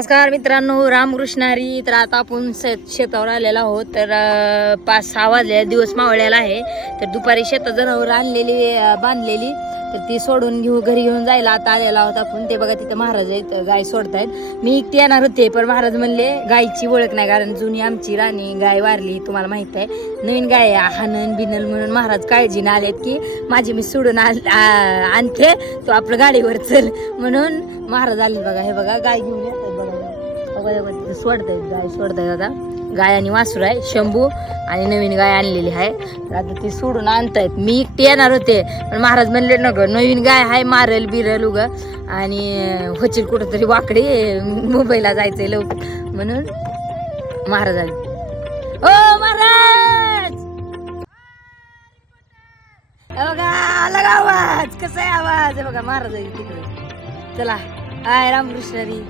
नमस्कार मित्रांनो, रामकृष्णारी. तर आता आपण शेतावर आलेला आहोत. तर 5-6 वाजले, दिवस मावळलेला आहे. तर दुपारी शेतात जनावर आणलेली बांधलेली, तर ती सोडून घरी घेऊन जायला आता आलेला आहोत आपण. ते बघा तिथे महाराज आहेत, गाय सोडतायत. मी एकटी येणार होते, पण महाराज म्हणले गायची ओळख नाही, कारण जुनी आमची राणी गाय वारली, तुम्हाला माहित आहे. नवीन गाय हानन बिनल म्हणून महाराज काळजीने आलेत की माझी मी सोडून आणते, तो आपलं गाडीवर चल म्हणून महाराज आले. बघा हे बघा गाय घेऊन येतात. बघा सोडतायत, गाय सोडतायत. आता गाय आणि वासरू आहे, शंभू, आणि नवीन गाय आणलेली आहे. तर आता ती सोडून आणतायत. मी एकटी येणार होते, पण महाराज म्हणले नको, नवीन गाय आहे, मारल बिरल उग आणि होचील कुठं तरी वाकडी, मुंबईला जायचंय लवकर म्हणून महाराज आले. ओ महाराज, बघा आला आवाज, कसा आहे आवाज, बघा महाराज आहे तिकडे. चला, हाय रामकृष्णारी.